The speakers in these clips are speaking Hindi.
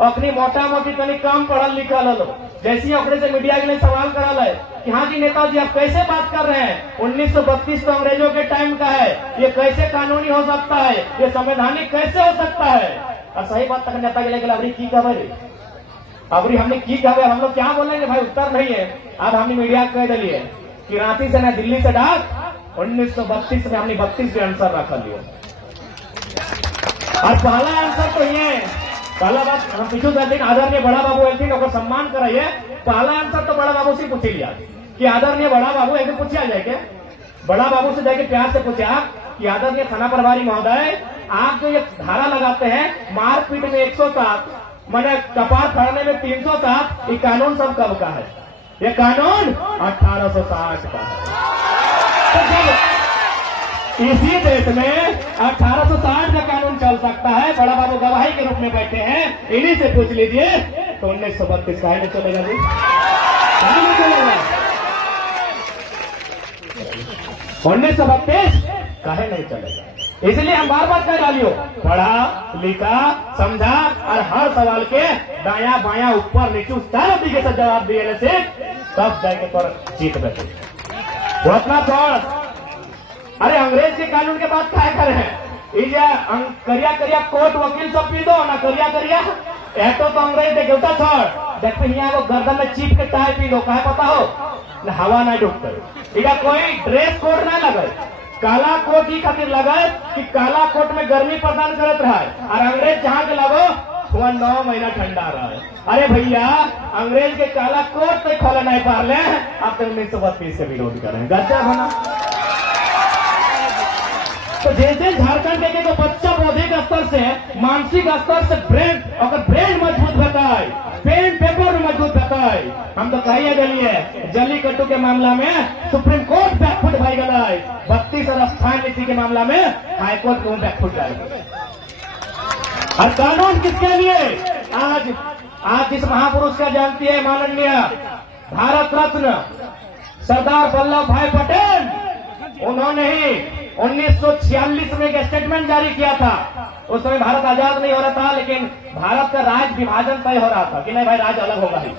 अपनी मोटा मोटी तनी कम पढ़ल लिखल लो, जैसी अपने से मीडिया के लिए सवाल करा है कि हाँ जी नेताजी आप कैसे बात कर रहे हैं, 1932 तो अंग्रेजों के टाइम का है, ये कैसे कानूनी हो सकता है, ये संवैधानिक कैसे हो सकता है। और सही बात तक नेता के लिए अबरी की खबर अबरी हमने की खबर, हम लोग क्या बोलेंगे भाई, उत्तर नहीं है। अब हमने मीडिया कह दिए कि रांची से न दिल्ली से डाक 1932 में हमने 32 के आंसर रख लिया। और पहला आंसर तो ये पहला बात हम पीछू कर दिन आदरणीय बड़ा बाबू एलथिन और सम्मान कराइए। पहला आंसर तो बड़ा बाबू से पूछ लिया कि आदरणीय बड़ा बाबू एक पूछा जाए के बड़ा बाबू से जाके प्यार से पूछा कि आदरणीय थाना प्रभारी महोदय आप जो ये धारा लगाते हैं मारपीट में 107 मैंने कपार फाड़ने में 307, ये कानून सब कब का है? ये कानून 1860 का है। तो इसी देश में 1860 का कानून चल सकता है, बड़ा बाबू गवाही के रूप में बैठे हैं, इन्हीं से पूछ लीजिए तो 1932 का नहीं चलेगा जी, नहीं चलेगा। 1932 काहे नहीं चलेगा? इसलिए हम बार बार कह डालियो, पढ़ा लिखा समझा और हर सवाल के दाया बाया ऊपर नीचे चारों तरीके से जवाब दिए से तब जाके पर जीत बैठे। वो अपना छोड़, अरे अंग्रेज के कानून के बाद क्या कर रहे हैं? करिया करिया कोर्ट वकील सब पी दो ना, करिया करिया ऐटो तो अंग्रेज दे गेवता छोड़ देखते यहाँ वो गर्दन में चीप के टाई पी लो, कहे पता हो ना हवा ना डूबते। इधर कोई ड्रेस कोड ना लगे, काला कोट ही खातिर लगे कि काला कोट में गर्मी प्रदान करत रहा है, और अंग्रेज जहाँ के लगो वह 9 महीना ठंडा रहा है। अरे भैया अंग्रेज के काला कोट तो खोले नहीं पा रहे, अब तो 1932 से विरोध कर रहे हैं, गद्दा बना। तो जैसे झारखंड के तो बच्चा बौद्धिक स्तर से मानसिक स्तर से ब्रेन अगर ब्रेन मजबूत बताए, पेन पेपर में मजबूत बताए, हम तो कहिए गलिए जल्लीकट्टू के मामला में सुप्रीम कोर्ट बैकफुट भाई गलाए, 32 और स्थायी नीति के मामला में हाईकोर्ट को बैकफुट डाले। और कानून किसके लिए? आज इस महापुरुष का जानती है माननीय भारत रत्न सरदार वल्लभ भाई पटेल, उन्होंने ही 1946 में एक स्टेटमेंट जारी किया था। उस समय भारत आजाद नहीं हो रहा था, लेकिन भारत का राज्य विभाजन तय हो रहा था कि नहीं भाई राज्य अलग होगा ही।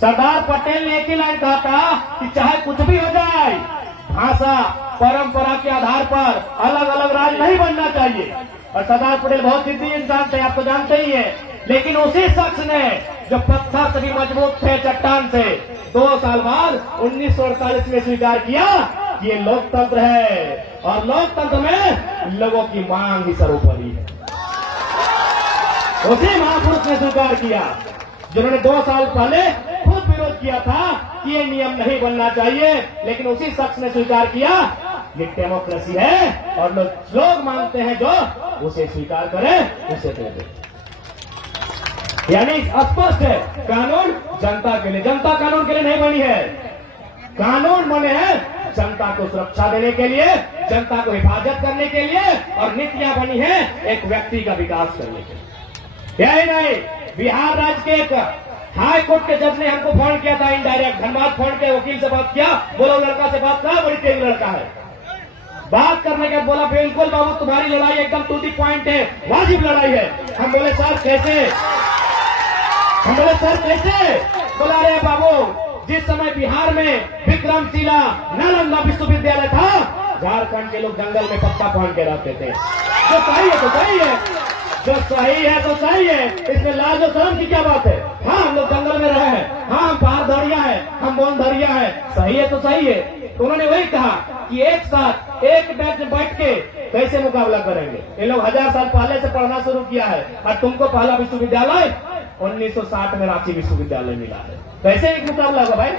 सरदार पटेल ने एक ही लाइन कहा था कि चाहे कुछ भी हो जाए, भाषा परंपरा के आधार पर अलग अलग राज्य नहीं बनना चाहिए। और सरदार पटेल बहुत जिद्दी इंसान थे, आप तो जानते ही है। लेकिन उसी शख्स ने जो पत्थर से भी मजबूत थे चट्टान से, 2 साल बाद 1948 में स्वीकार किया ये लोकतंत्र है, और लोकतंत्र में लोगों की मांग ही सर्वोपरि है। उसी महापुरुष ने स्वीकार किया जिन्होंने 2 साल पहले खुद विरोध किया था कि ये नियम नहीं बनना चाहिए, लेकिन उसी शख्स ने स्वीकार किया ये डेमोक्रेसी है और लोग मानते हैं जो उसे स्वीकार करें उसे दे दे। यानी स्पष्ट है कानून जनता के लिए, जनता कानून के लिए नहीं बनी है। कानून बने हैं जनता को सुरक्षा देने के लिए, जनता को हिफाजत करने के लिए, और नीतियां बनी है एक व्यक्ति का विकास करने के लिए। यही नहीं, बिहार राज्य के एक हाई कोर्ट के जज ने हमको फोन किया था इनडायरेक्ट, धनबाद फोन के वकील से बात किया, बोला लड़का से बात करा, बड़ी तेज लड़का है। बात करने के बोला बिल्कुल बाबू तुम्हारी लड़ाई एकदम टू दी पॉइंट है, वाजिब लड़ाई है। हम बोले सर कैसे? हम बोले सर कैसे? बोला अरे बाबू जिस समय बिहार में विक्रमशिला नालंदा विश्वविद्यालय था, झारखंड के लोग जंगल में पत्ता पहन के रहते थे। जो सही है तो सही है, जो सही है तो सही है, इसमें लाज और शर्म की क्या बात है? हाँ हम लोग जंगल में रहे हैं, हाँ हम पहाड़ धरिया है, हम वन धरिया है, सही है तो सही है। तो उन्होंने वही कहा कि एक साथ एक बेंच में बैठ के कैसे मुकाबला करेंगे? ये लोग 1000 साल पहले से पढ़ना शुरू किया है, और तुमको पहला विश्वविद्यालय 1960 में रांची विश्वविद्यालय मिला है, कैसे एक मुकाबला होगा भाई?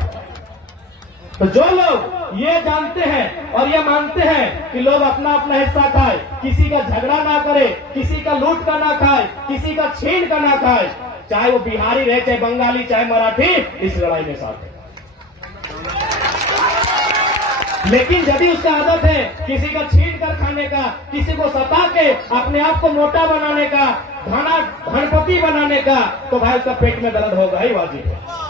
तो जो लोग ये जानते हैं और ये मानते हैं कि लोग अपना अपना हिस्सा खाए, किसी का झगड़ा ना करे, किसी का लूट का ना खाए, किसी का छीन का ना खाए, चाहे वो बिहारी रहे, चाहे बंगाली, चाहे मराठी, इस लड़ाई में साथ है। लेकिन यदि उसका आदत है किसी का छीन कर खाने का, किसी को सता के अपने आप को मोटा बनाने का, धनपति बनाने का, तो भाई उसका पेट में दर्द होगा ही वाजिब है।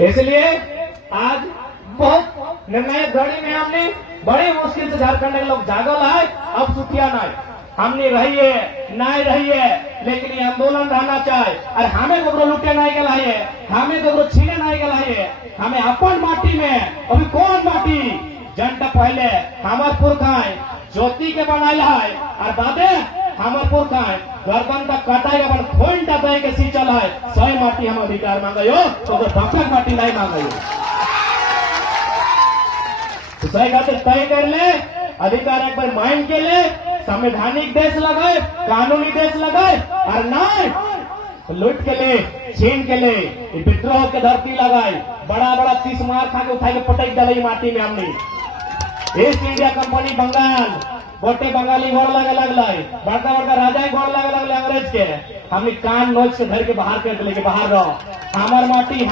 इसलिए आज बहुत निर्णायक घड़ी में हमने बड़ी मुश्किल से झारखंड के लोग जागल है, अब सुखिया नहीं। हमने रहिए नहीं रहिए, लेकिन ये आंदोलन रहना चाहिए। और हमें कबरो लुटे नहीं गलाइए, हमें कबरो छीने नहीं गलाइए, हमें अपन माटी में अभी कौन माटी जनता पहले हमार पुरखाएं ज्योति के बनाया है और बादे हमार पुरखाएं गर्दन का कटाई अपन खोल दे के सींचल है। सही माटी हम अधिकार मांगे हो तो भक्कक माटी नहीं मांगे हो। तो सही खातिर तय कर ले, अधिकार एक बार मांग के ले, संवैधानिक देश लगाए, कानूनी देश लगाए, और नहीं लूट के ले, छीन के ले, विद्रोह के धरती लगाए, बड़ा बड़ा 30 मार खा के उठा के पटक डाले माटी में। हमने ईस्ट इंडिया कंपनी बंगाल बोटे बंगाली गोड़ लगे लगल, बड़का बड़का राजा गोड़ लगे लगल अंग्रेज के। हमने कान नोच के घर के बाहर कर दिले, बाहर रहो, हमार माटी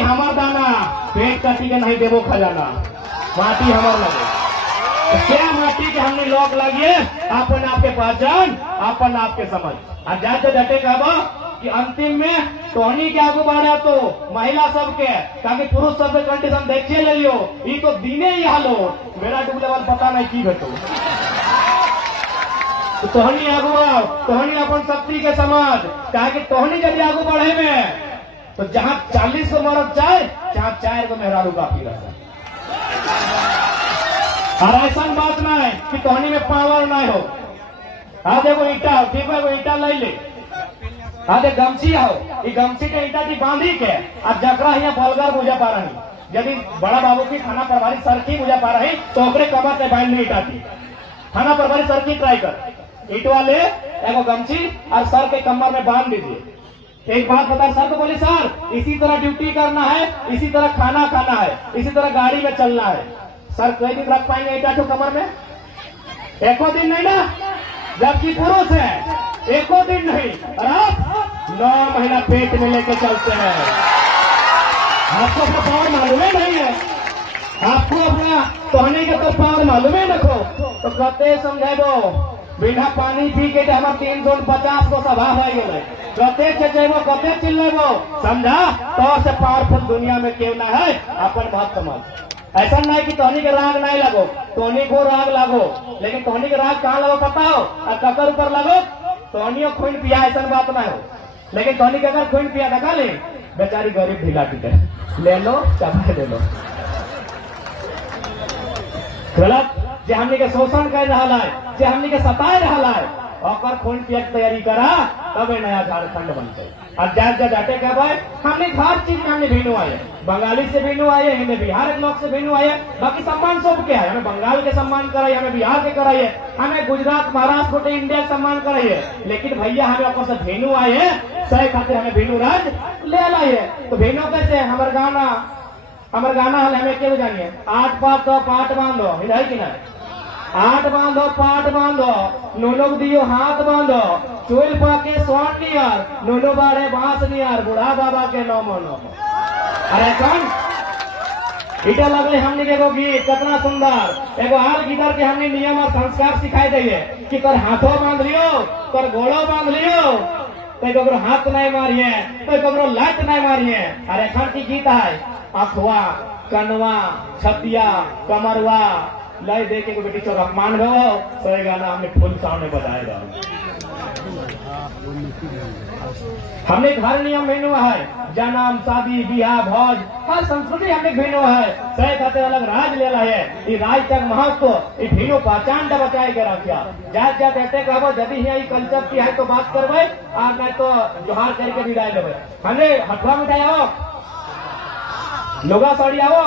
हमार दाना, पेट काटी के नहीं देवो खजाना, माटी हमार लगे। क्या माटी के हमने लोग लगिए अपन आपके पहचान, अपन आपके समझ। और जाते जटे कहबो कि अंतिम में टोनी के आगू बढ़ा तो महिला सबके, ताकि पुरुष सब कंडीशन देखिए ले लियो, ये तो दीने ही हालो मेरा डूबले वाल पता नहीं की भेटो। तो तोहनी आगू आओ, तोहनी अपन शक्ति के समाज, ताकि तोहनी यदि आगू बढ़े में तो जहां 40 को मरद जाए, जहां 4 को मेहरारू काफी रहता। और ऐसा बात ना है कि तोहनी में पावर ना हो। हाँ देखो ईटा, ठीक है, वो ईटा ले ले, हाँ देख गमछी हो, ये गमछी के ईटा की बांधी के अब जकरा यहाँ बलगर बुझा पा रही, यदि बड़ा बाबू की थाना प्रभारी सरकी बुझा पा रही तो ओकरे कमर पे बांध ली ईटा की। थाना प्रभारी सरकी ट्राई कर, ईटवा ले एगो गमछी और सर के कमर में बांध दीजिए। एक बात बता सर को, बोली सर इसी तरह ड्यूटी करना है, इसी तरह खाना खाना है, इसी तरह गाड़ी में चलना है। सर कई दिन रख पाएंगे ईटा तो कमर में? एको दिन नहीं ना, जबकि पुरुष है एको दिन नहीं, और आप 9 महीना पेट में लेके चलते हैं। आपको अपना पावर मालूम ही नहीं है, आपको अपना तोहने के तो पावर मालूम ही रखो तो कहते समझेबो बिना पानी पी के हमारे 350 को सभा हो गए, कते चेचेबो कते चिल्लेबो, समझा तो से पावरफुल दुनिया में क्यों ना है अपन बात समझ। ऐसा नहीं कि तोहनी के राग नहीं लगो, तोहनी को राग लगो, लेकिन तोहनी के राग कहाँ लगो पता हो, और ककर ऊपर लगो, तोहनियों खून पिया ऐसा बात ना हो। लेकिन तोहनी के अगर खून पिया दिखा ले, बेचारी गरीब ढीला टिकट ले लो, चपा दे लो। गलत जे हमने के शोषण कर रहा है, जे हमने के सताए रहा है, और खून पिया की तैयारी करा तब नया झारखंड बनते। अब जात जाटे क्या भाई, हमने हर चीज में हमने भिन्न आए, बंगाली से भिन्न आए, हमें बिहार के लोग से भिन्न आए, बाकी सम्मान सब क्या है, हमें बंगाल के सम्मान कराइए, हमें बिहार के कराइए, हमें गुजरात महाराष्ट्र को इंडिया के सम्मान कराइए, लेकिन भैया हमें आपस से भिन्न आए सही खातिर हमें भिन्न राज ले लाइए। तो भिन्नो कैसे हमारे गाना हमें क्यों जानिए, 8 पात तो पाट बांधो, है कि ना, 8 बांधो पाट बांधो, नोनो दियो हाथ बांधो, चोल पाके स्वाट नियर, नोनो बाड़े बांस नियर, बुढ़ा बाबा के नमो नमो। अरे कौन इटा लगले हमने के एगो गीत कितना सुंदर, एगो आर गीतर के हमने नियम और संस्कार सिखाई दिए कि कर हाथों बांध लियो, कर घोड़ो बांध लियो, तो कबरो हाथ नहीं मारिए, तो कबरो लात नहीं मारिए। अरे खन की गीत है, अखवा कनवा छतिया कमरवा लय दे के बेटी चौक अपमान हो, सही गाना हमने फुल सामने बताएगा। हमने घर नियम भिन्न है, जन्म शादी ब्याह भोज हर संस्कृति हमने भिन्न है, सही खाते अलग राज ले है, ये राज तक महत्व ये भिन्न पहचान का बचाए के रखा। जात जात ऐसे कहबो यदि यहाँ कल्चर की है तो बात करवे, और नहीं तो जोहार करके विदाई देवे। हमें हथवा मिठाई आओ, लोगा साड़ी आओ,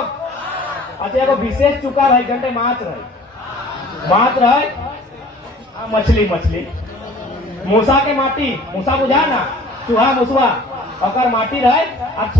अच्छा एगो विशेष चुका रहे घंटे माछ रहे मछली मूसा के माटी, मूसा बुझा ना, चूहा मुसवा और माटी रहे। अब